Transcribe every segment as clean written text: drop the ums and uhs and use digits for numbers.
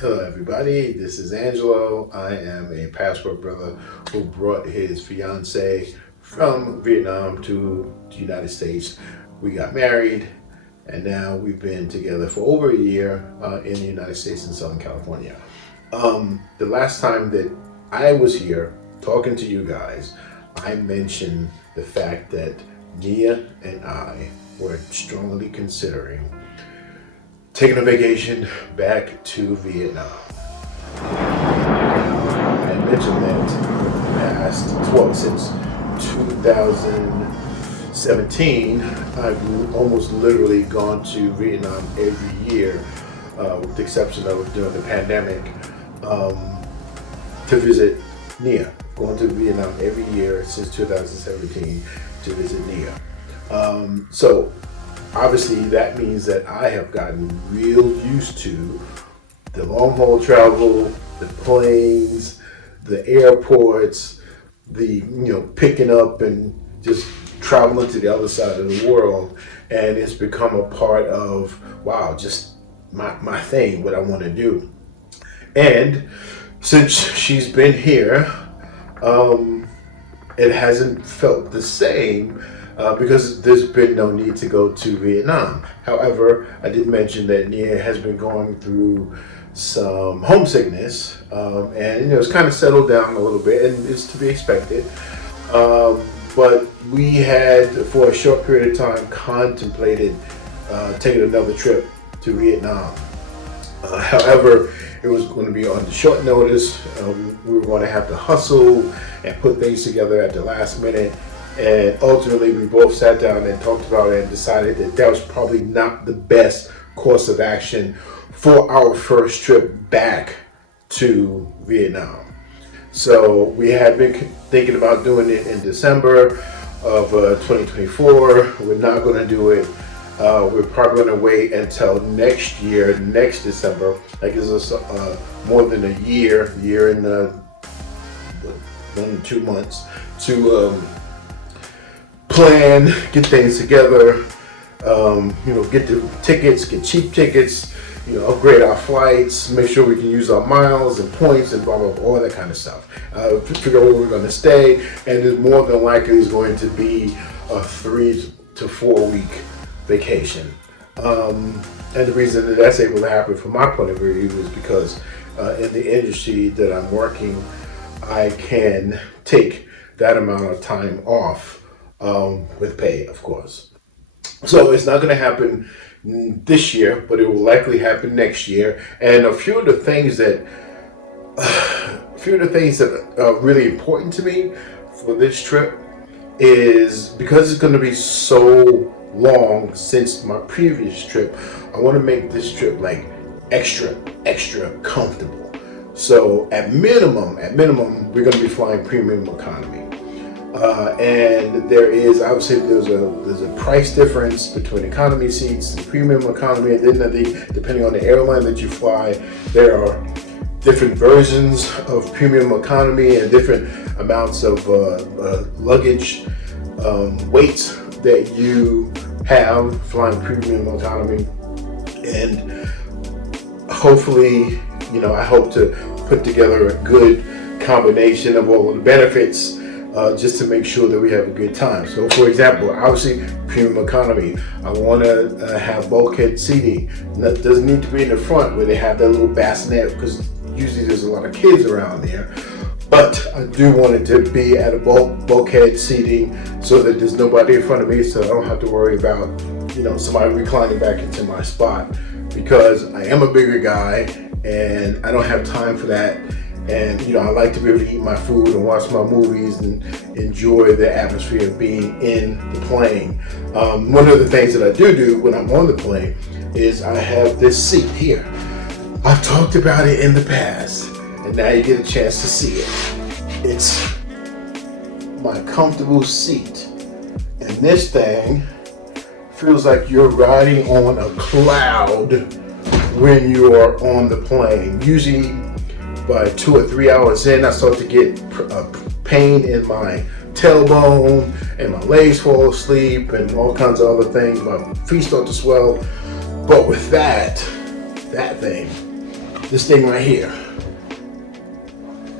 Hello everybody, this is Angelo. I am a passport brother who brought his fiance from Vietnam to the United States. We got married and now we've been together for over a year in the United States in Southern California. The last time that I was here talking to you guys, I mentioned the fact that Nia and I were strongly considering taking a vacation back to Vietnam. I mentioned that since 2017, I've almost literally gone to Vietnam every year, with the exception of during the pandemic, to visit Nia. Going to Vietnam every year since 2017 to visit Nia. So obviously that means that I have gotten real used to the long haul travel, the planes, the airports, the picking up and just traveling to the other side of the world, and it's become a part of just my thing, what I want to do. And since she's been here, it hasn't felt the same. Because there's been no need to go to Vietnam. However, I did mention that Nia has been going through some homesickness, and it's kind of settled down a little bit, and it's to be expected. But we had, for a short period of time, contemplated taking another trip to Vietnam. However, it was going to be on the short notice. We were going to have to hustle and put things together at the last minute. And ultimately, we both sat down and talked about it and decided that that was probably not the best course of action for our first trip back to Vietnam. So we had been thinking about doing it in December of 2024. We're not going to do it. We're probably going to wait until next year, next December. That gives us more than a year and 1 to 2 months to plan, get things together, get the tickets, get cheap tickets, upgrade our flights, make sure we can use our miles and points and blah, blah, blah, all that kind of stuff. Figure out where we're going to stay, and it more than likely is going to be a 3 to 4 week vacation. And the reason that that's able to happen from my point of view is because in the industry that I'm working, I can take that amount of time off with pay, of course. So it's not going to happen this year, but it will likely happen next year. And a few of the things that are really important to me for this trip is because it's going to be so long since my previous trip. I want to make this trip like extra comfortable. So at minimum, we're going to be flying premium economy. And there's a price difference between economy seats and premium economy, and then depending on the airline that you fly, there are different versions of premium economy and different amounts of luggage weights that you have flying premium economy. And hopefully, I hope to put together a good combination of all of the benefits, just to make sure that we have a good time. So for example, obviously premium economy, I want to have bulkhead seating. That doesn't need to be in the front where they have that little bassinet, because usually there's a lot of kids around there. But I do want it to be at a bulkhead seating so that there's nobody in front of me, so I don't have to worry about somebody reclining back into my spot, because I am a bigger guy and I don't have time for that. And I like to be able to eat my food and watch my movies and enjoy the atmosphere of being in the plane. One of the things that I do when I'm on the plane is I have this seat here. I've talked about it in the past, and now you get a chance to see it. It's my comfortable seat, and this thing feels like you're riding on a cloud when you are on the plane. Usually by 2 or 3 hours in, I start to get pain in my tailbone and my legs fall asleep and all kinds of other things. My feet start to swell. But with that thing, this thing right here.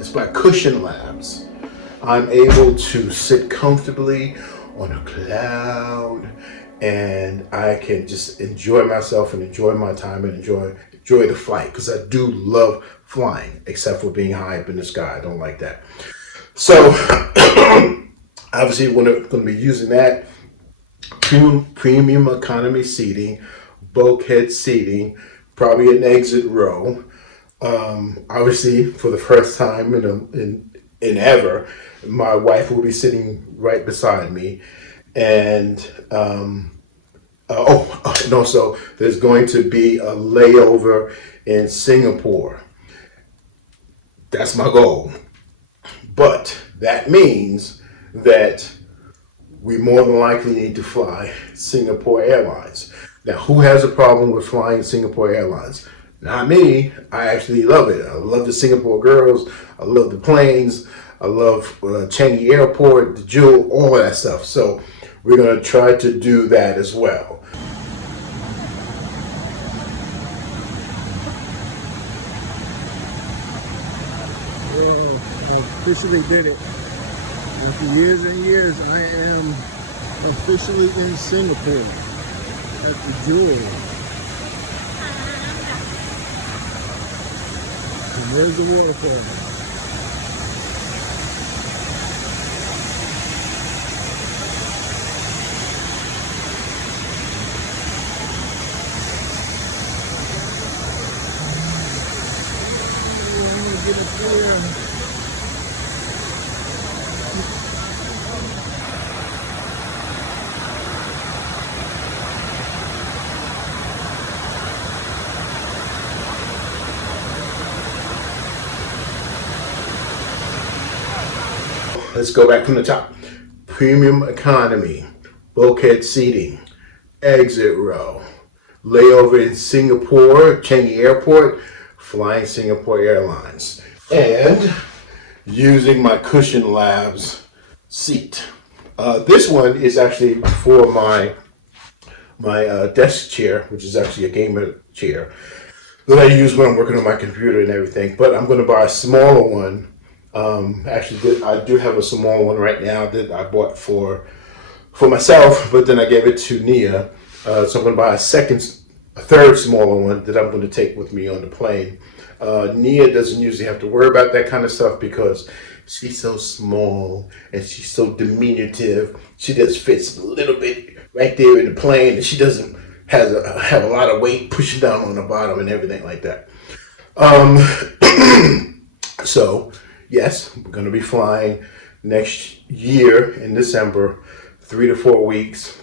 It's by Cushion Labs. I'm able to sit comfortably on a cloud, and I can just enjoy myself and enjoy my time and enjoy the flight, because I do love flying, except for being high up in the sky. I don't like that. So obviously we're going to be using that premium economy seating, bulkhead seating, probably an exit row. Obviously, for the first time in ever, my wife will be sitting right beside me, and and also there's going to be a layover in Singapore. That's my goal, but that means that we more than likely need to fly Singapore Airlines. Now, who has a problem with flying Singapore Airlines? Not me. I actually love it. I love the Singapore girls. I love the planes. I love Changi Airport, the Jewel, all of that stuff. So we're going to try to do that as well. Well, I officially did it. After years and years, I am officially in Singapore at the Jewel. And there's the waterfall. Get up there. Let's go back from the top. Premium economy, bulkhead seating, exit row, layover in Singapore, Changi Airport, flying Singapore Airlines, and using my Cushion Labs seat. This one is actually for my desk chair, which is actually a gamer chair that I use when I'm working on my computer and everything. But I'm going to buy a smaller one. Actually, I do have a small one right now that I bought for myself, but then I gave it to Nia. So I'm going to buy a third smaller one that I'm going to take with me on the plane. Nia doesn't usually have to worry about that kind of stuff because she's so small and she's so diminutive. She just fits a little bit right there in the plane, and she doesn't have a lot of weight pushing down on the bottom and everything like that. So yes, we're going to be flying next year in December, 3 to 4 weeks.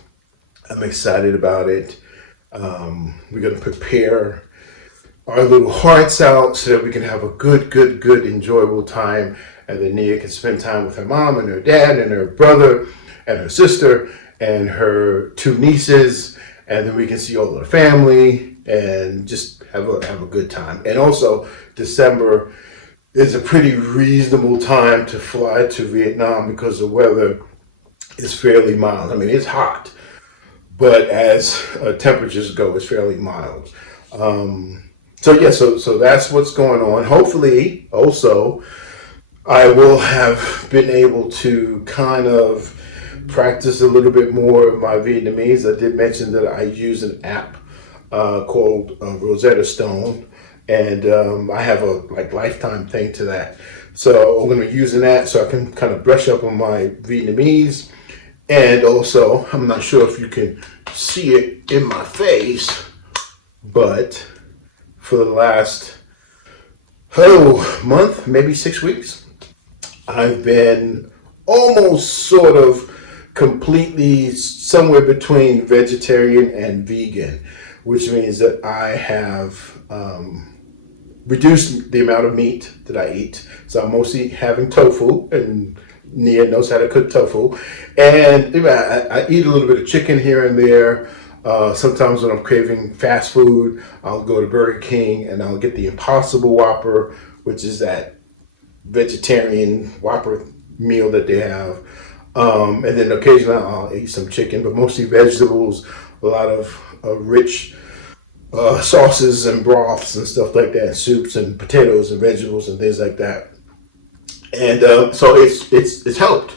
I'm excited about it. We're going to prepare our little hearts out so that we can have a good, enjoyable time. And then Nia can spend time with her mom and her dad and her brother and her sister and her 2 nieces. And then we can see all of the family and just have a good time. And also, December is a pretty reasonable time to fly to Vietnam because the weather is fairly mild. I mean, it's hot, but as temperatures go, it's fairly mild. So that's what's going on. Hopefully, also, I will have been able to kind of practice a little bit more of my Vietnamese. I did mention that I use an app called Rosetta Stone, and I have a lifetime thing to that. So I'm going to be using that so I can kind of brush up on my Vietnamese. And also, I'm not sure if you can see it in my face, but for the last month, maybe 6 weeks, I've been almost sort of completely somewhere between vegetarian and vegan, which means that I have reduced the amount of meat that I eat. So I'm mostly having tofu, and Nia knows how to cook tofu. And I eat a little bit of chicken here and there. Sometimes when I'm craving fast food, I'll go to Burger King and I'll get the Impossible Whopper, which is that vegetarian Whopper meal that they have. And then occasionally I'll eat some chicken, but mostly vegetables, a lot of rich sauces and broths and stuff like that, soups and potatoes and vegetables and things like that. And so it's helped.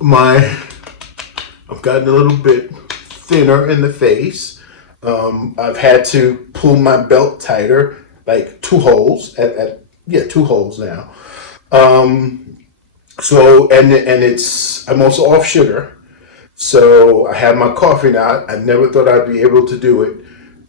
I've gotten a little bit thinner in the face. I've had to pull my belt tighter, like 2 holes at 2 holes now. So I'm also off sugar. So I have my coffee now. I never thought I'd be able to do it,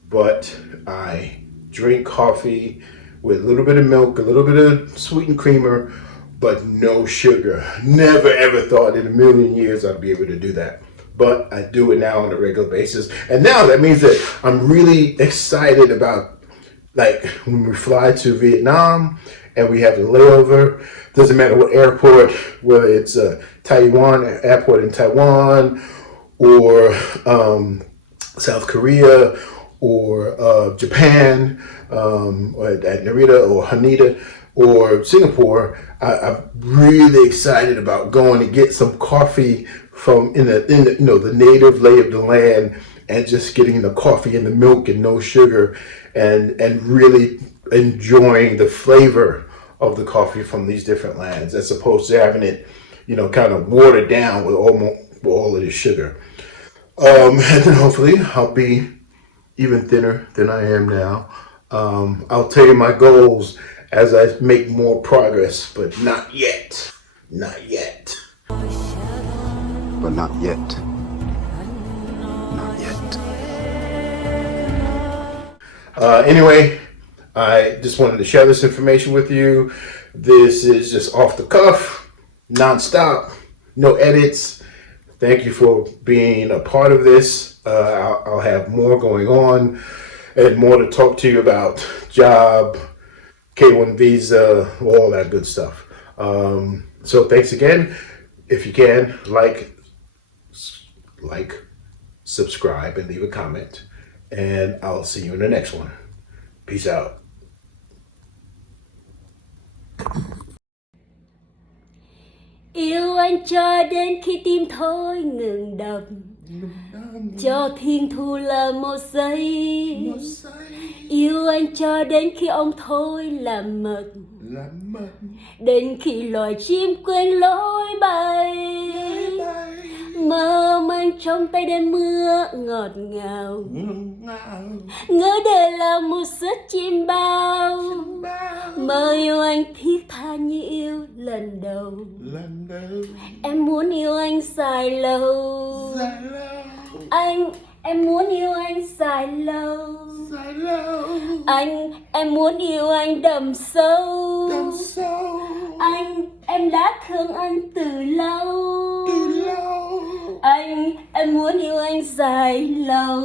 but I drink coffee with a little bit of milk, a little bit of sweetened creamer, but no sugar. Never ever thought in a million years I'd be able to do that. But I do it now on a regular basis. And now that means that I'm really excited about, like, when we fly to Vietnam and we have the layover, doesn't matter what airport, whether it's Taiwan airport in Taiwan or South Korea or Japan or at Narita or Haneda or Singapore, I'm really excited about going to get some coffee from in the the native lay of the land, and just getting the coffee and the milk and no sugar, and really enjoying the flavor of the coffee from these different lands, as opposed to having it, kind of watered down with all of the sugar. And then hopefully I'll be even thinner than I am now. I'll tell you my goals as I make more progress, but not yet. Not yet. But not yet. Not yet. Anyway, I just wanted to share this information with you. This is just off the cuff, non-stop, no edits. Thank you for being a part of this. I'll have more going on and more to talk to you about: job, K1 visa, all that good stuff. So thanks again. If you can, like, subscribe, and leave a comment. And I'll see you in the next one. Peace out. Yêu anh cho đến khi tim thôi ngừng đập, cho thiên thu là một giây. Yêu anh cho đến khi ông thôi làm mật, đến khi loài chim quên lối bay. Mơ mang trong tay đêm mưa ngọt ngào, ngỡ đời là một giấc chim bao. Mơ yêu anh thiết tha như yêu lần đầu. Em muốn yêu anh dài lâu. Em muốn yêu anh dài lâu. Em muốn yêu anh đậm sâu. Em đã thương anh từ lâu. Em muốn yêu anh dài lâu.